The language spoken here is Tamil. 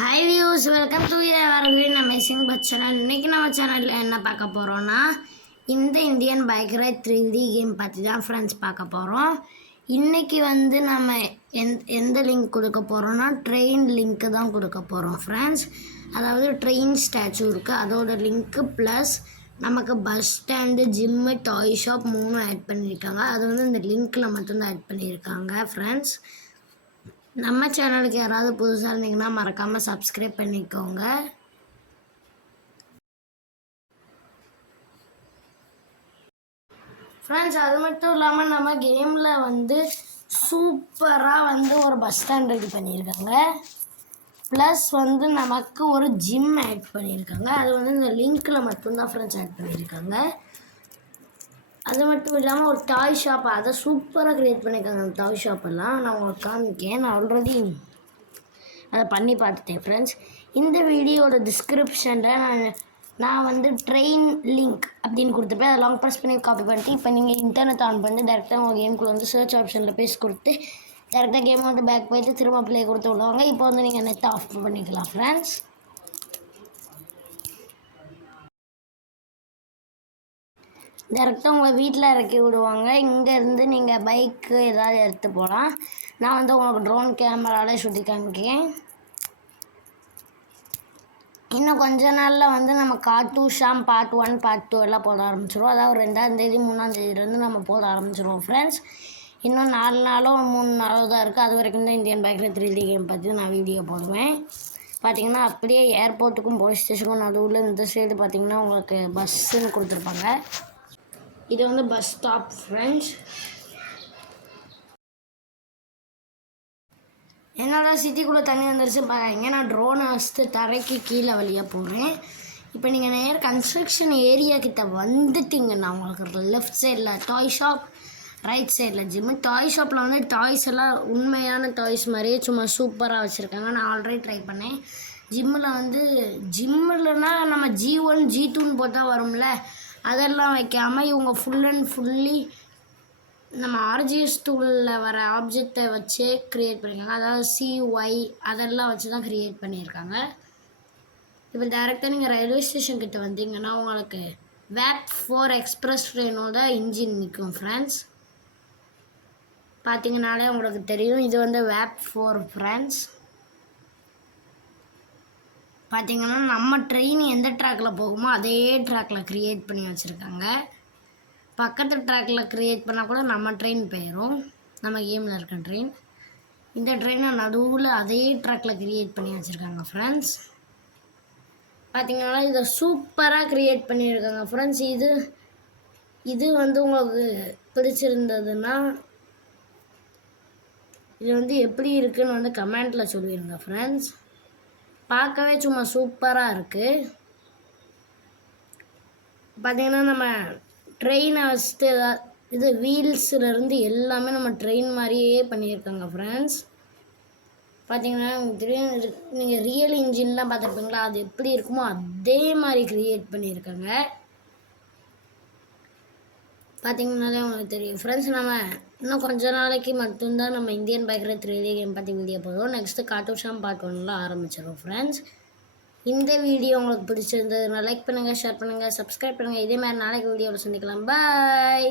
Hi views, welcome to evergreen amazing but channel. இன்றைக்கி நம்ம சேனலில் என்ன பார்க்க போகிறோன்னா, இந்த Indian bike ride 3D game பற்றி தான் ஃப்ரெண்ட்ஸ் பார்க்க போகிறோம். இன்றைக்கி நம்ம எந்த லிங்க் கொடுக்க போகிறோன்னா, ட்ரெயின் லிங்க்கு தான் கொடுக்க போகிறோம் ஃப்ரெண்ட்ஸ். அதாவது ட்ரெயின் ஸ்டாச்சு இருக்குது, அதோட லிங்க்கு ப்ளஸ் நமக்கு பஸ் ஸ்டாண்டு, ஜிம்மு, டாய் ஷாப் 3 ஆட் பண்ணியிருக்காங்க. அது இந்த லிங்க்கில் மட்டும்தான் ஆட் பண்ணியிருக்காங்க ஃப்ரெண்ட்ஸ். நம்ம சேனலுக்கு யாராவது புதுசாக இருந்தீங்கன்னா மறக்காமல் சப்ஸ்கிரைப் பண்ணிக்கோங்க. ஃப்ரெண்ட்ஸ், அது மட்டும் இல்லாமல் நம்ம கேமில் சூப்பராக ஒரு பஸ் ஸ்டாண்ட் ரெடி பண்ணியிருக்காங்க. ப்ளஸ் நமக்கு ஒரு ஜிம் ஆட் பண்ணியிருக்காங்க. அது இந்த லிங்க்கில் மட்டும்தான் ஃப்ரெண்ட்ஸ் ஆட் பண்ணியிருக்காங்க. அது மட்டும் இல்லாமல் ஒரு டாய் ஷாப், அதை சூப்பராக க்ரியேட் பண்ணியிருக்காங்க. அந்த டாய் ஷாப்பெல்லாம் நான் உங்களுக்கு காமிக்கேன். நான் ஆல்ரெடி அதை பண்ணி பார்த்துட்டேன் ஃப்ரெண்ட்ஸ். இந்த வீடியோட டிஸ்கிரிப்ஷனில் நான் ட்ரெயின் லிங்க் அப்படின்னு கொடுத்துருப்பேன். அதை லாங் ப்ரெஸ் பண்ணி காப்பி பண்ணிட்டு இப்போ நீங்கள் இன்டர்நெட் ஆன் பண்ணிட்டு டேரெக்டாக உங்கள் கேமுக்குள்ளே சர்ச் ஆப்ஷனில் பேஸ் கொடுத்து டேரெக்டாக கேமை பேக் போயிட்டு திரும்ப ப்ளே கொடுத்து விடுவாங்க. இப்போ நீங்கள் நெட் ஆஃப் பண்ணிக்கலாம் ஃப்ரெண்ட்ஸ். டேரெக்டாக உங்களை வீட்டில் இறக்கி விடுவாங்க. இங்கேருந்து நீங்கள் பைக்கு ஏதாவது எடுத்து போகலாம். நான் உங்களுக்கு ட்ரோன் கேமராவில் சுற்றி காமிக்கேன். இன்னும் கொஞ்ச நாளில் நம்ம காட்டு ஷாம் பார்ட் 1 பார்ட் 2 எல்லாம் போட ஆரம்பிச்சிடுவோம். அதாவது 2ஆம் தேதி 3ஆம் தேதியிலேருந்து நம்ம போட ஆரம்பிச்சிடுவோம் ஃப்ரெண்ட்ஸ். இன்னும் 4 நாளோ 3 நாளோ தான் இருக்குது. அது வரைக்கும் தான் இந்தியன் பைக்கில் 3D கேம் பற்றி நான் வீடியோ போடுவேன். பார்த்திங்கன்னா அப்படியே ஏர்போர்ட்டுக்கும் போலீஸ் ஸ்டேஷனுக்கும் நடுவில் இந்த சைடு பார்த்திங்கன்னா உங்களுக்கு பஸ்ஸுன்னு கொடுத்துருப்பாங்க. இது பஸ் ஸ்டாப் ஃப்ரெண்ட்ஸ். என்னோட சிட்டிக்குள்ளே தண்ணி வந்துருச்சு பாருங்க. நான் ட்ரோனை தரைக்கு கீழே வழியாக போகிறேன். இப்போ நீங்கள் நேர் கன்ஸ்ட்ரக்ஷன் ஏரியா கிட்ட வந்துட்டிங்கன்னா உங்களுக்கு லெஃப்ட் சைடில் டாய் ஷாப், ரைட் சைடில் ஜிம்மு. டாய் ஷாப்பில் டாய்ஸ் எல்லாம் உண்மையான டாய்ஸ் மாதிரியே சும்மா சூப்பராக வச்சுருக்காங்க. நான் ஆல்ரெடி ட்ரை பண்ணேன். ஜிம்மில்னா நம்ம G1 G2ன்னு போட்டால் வரும்ல, அதெல்லாம் வைக்காமல் இவங்க ஃபுல் அண்ட் ஃபுல்லி நம்ம RGS டூலில் வர ஆப்ஜெக்டை வச்சே க்ரியேட் பண்ணியிருக்காங்க. அதாவது CY அதெல்லாம் வச்சு தான் க்ரியேட் பண்ணியிருக்காங்க. இப்போ டேரெக்டாக நீங்கள் ரயில்வே ஸ்டேஷன் கிட்ட வந்தீங்கன்னா உங்களுக்கு VAP-4 எக்ஸ்பிரஸ் ட்ரெயினோட இன்ஜின் நிற்கும் ஃப்ரெண்ட்ஸ். பார்த்தீங்கனாலே உங்களுக்கு தெரியும். இது VAP-4 ஃப்ரெண்ட்ஸ். பார்த்திங்கன்னா நம்ம ட்ரெயின் எந்த ட்ராக்கில் போகுமோ அதே ட்ராக்கில் க்ரியேட் பண்ணி வச்சுருக்காங்க. பக்கத்து ட்ராக்கில் க்ரியேட் பண்ணால் கூட நம்ம ட்ரெயின் போயிடும். நம்ம கேமில் இருக்க ட்ரெயின், இந்த ட்ரெயினை நடுவில் அதே ட்ராக்கில் க்ரியேட் பண்ணி வச்சுருக்காங்க ஃப்ரெண்ட்ஸ். பார்த்திங்கன்னா இதை சூப்பராக க்ரியேட் பண்ணியிருக்காங்க ஃப்ரெண்ட்ஸ். இது உங்களுக்கு பிடிச்சிருந்ததுன்னா இது எப்படி இருக்குன்னு கமெண்ட்டில் சொல்லிடுங்க ஃப்ரெண்ட்ஸ். பார்க்கவே சும்மா சூப்பராக இருக்குது. பார்த்திங்கன்னா நம்ம ட்ரெயினை வச்சுட்டு இது வீல்ஸ்லேருந்து எல்லாமே நம்ம ட்ரெயின் மாதிரியே பண்ணியிருக்காங்க ஃப்ரெண்ட்ஸ். பார்த்திங்கன்னா தெரியும், நீங்கள் ரியல் இன்ஜின்லாம் பார்த்துருப்பீங்களா, அது எப்படி இருக்குமோ அதே மாதிரி க்ரியேட் பண்ணியிருக்காங்க. பார்த்திங்கனாலே உங்களுக்கு தெரியும் ஃப்ரெண்ட்ஸ். நம்ம இன்னும் கொஞ்ச நாளைக்கு மட்டும்தான் நம்ம இந்தியன் பைக்கில் 3D கேம் பற்றி வீடியோ போடுவோம். நெக்ஸ்ட்டு காட்டு ஷாம் பார்ட் 1 ஆரம்பிச்சிடும் ஃப்ரெண்ட்ஸ். இந்த வீடியோ உங்களுக்கு பிடிச்சிருந்ததுன்னா லைக் பண்ணுங்கள், ஷேர் பண்ணுங்கள், சப்ஸ்கிரைப் பண்ணுங்கள். இதே மாதிரி நாளைக்கு வீடியோவில் சந்திக்கலாம். பாய்.